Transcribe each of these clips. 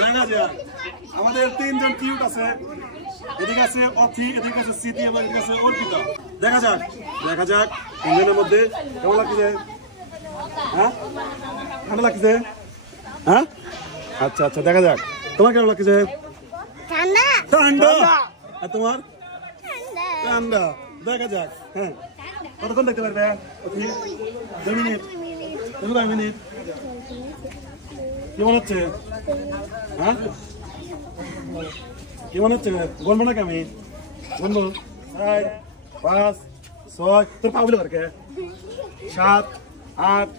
দেখা যাক আমাদের তিনজন কিউট আছে, এদিকে আছে অথি, এদিকে আছে স্মৃতি এবং এদিকে আছে অর্পিতা। দেখা যাক তিনজনের মধ্যে কেমন লাগছে। হ্যাঁ ঠান্ডা লাগছে? হ্যাঁ আচ্ছা আচ্ছা, দেখা যাক তোমার কেমন লাগছে? ঠান্ডা ঠান্ডা। আর তোমার? ঠান্ডা। দেখা যাক। হ্যাঁ কতক্ষণ দেখতে পারবে? 2 মিনিট। 2 মিনিট। কি মনে হচ্ছে? হ্যাঁ কি মনে হচ্ছে? বলবো নাকি আমি? বলবো 4 5 6 তোর পাগুলো কারকে 7 8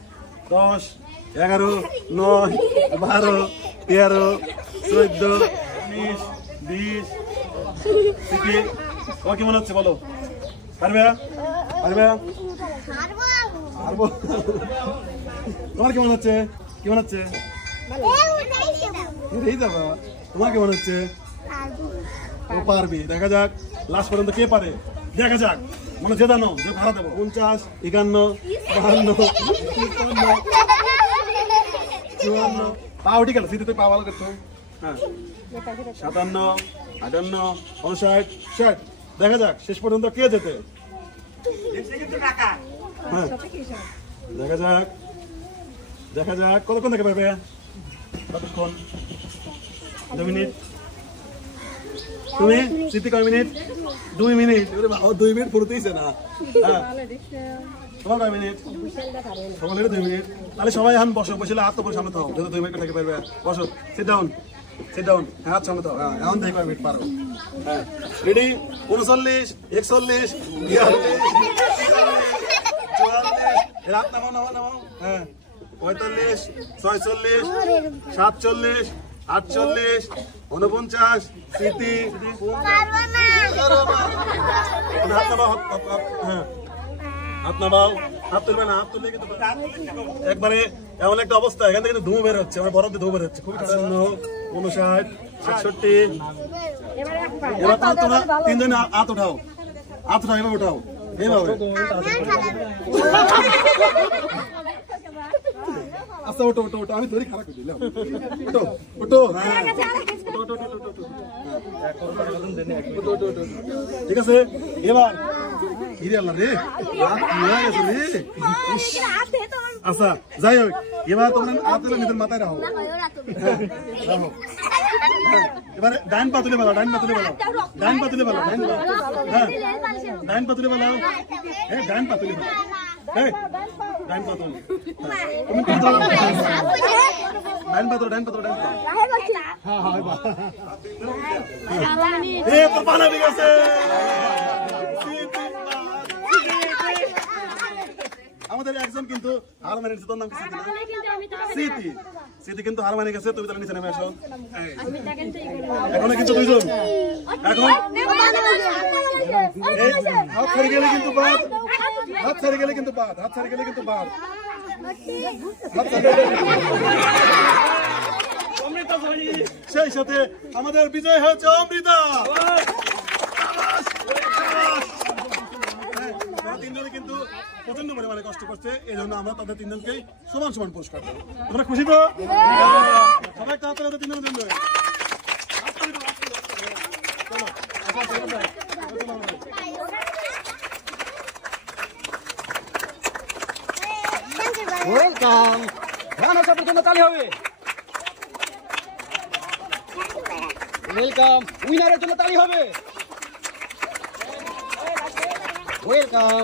10 11 9 12 13 14 19 20। তোমার কি মনে হচ্ছে বলো? পারবে? পারবে? পারবো। তোমার কি মনে হচ্ছে? কি মনে হচ্ছে? তোমার কি মনে হচ্ছে? ও পারবি। দেখা যাক লাস্ট পর্যন্ত কে পারে। দেখা যাক মানে জেতানো যে ভাড়া দেবো 49 51 52 54। পা উঠে গেল সিদ্ধি, তুই পা ভালো করছো। হ্যাঁ 57 58 59 60। দেখা যাক শেষ পর্যন্ত কে যেতে। হ্যাঁ দেখা যাক কতক্ষণ থেকে পারবে? কতক্ষণ? 2 মিনিট। তুমি স্মৃতি কয় মিনিট? 2 মিনিট। 2 মিনিট পুরোতেইছে না। হ্যাঁ তোমার কয় মিনিট? সবার 2 মিনিট। তাহলে সবাই এখন বসো, বসলে হাত তো সামনে তো, যেহেতু 2 মিনিট থেকে পারবে। বসো, সিট ডাউন হাত সামনে তো। হ্যাঁ এখন থেকে কয় মিনিট পারো? হ্যাঁ রেডি? 39 41 42 44। রাত নামাও। হ্যাঁ 45 46 47 48 49। স্মৃতি হাত নামাও। হাত তুলবে না, হাত তুললে কিন্তু একবারে এমন একটা অবস্থা, এখান থেকে ধুমো বের হচ্ছে, আমার বরফ দিয়ে ধুমো বের হচ্ছে। খুবই 59 68। এবার তোমরা তিনজনে হাত উঠাও, এভাবে উঠাও, এইভাবে। আচ্ছা ওটো আমি ধরি খারাপ করে দিলাম। ওটো হ্যাঁ ঠিক আছে। এবার আচ্ছা যাই হোক, এবার তোমরা হাত তুলে নিজের মাথায় রাখো। এবারে ডাইন পা তুলে বলো। হ্যাঁ ডাইন পা তুলে বলো। ডাইন পা তুলে বলো। হ্যাঁ ডাইন পা তুলে। ডাইন পা তুলে। হ্যাঁ ডাইন পা তুলে। আমাদের একজন কিন্তু হার মানে গেছে, তোর নাম কি? স্মৃতি কিন্তু হার মানে গেছে। তুমি তাহলে নিচে নেমে আসো। এখন কিন্তু 2 জন। এখন হাত ছেড়ে গেলে কিন্তু বাদ। সেই সাথে আমাদের বিজয় হয়েছে অমৃতা। তিনজনে কিন্তু প্রচন্ড পরিমাণে কষ্ট করছে, এই জন্য আমরা তাদের তিনজনকেই সমান পুরস্কার দেবো। তোমরা খুশি তো? সবাই তাড়াতাড়ি তিনজনের জন্য ওয়েলকাম। রানা সাপের জন্য তালি হবে। ওয়েলকাম। উইনারের জন্য তালি হবে। ওয়েলকাম।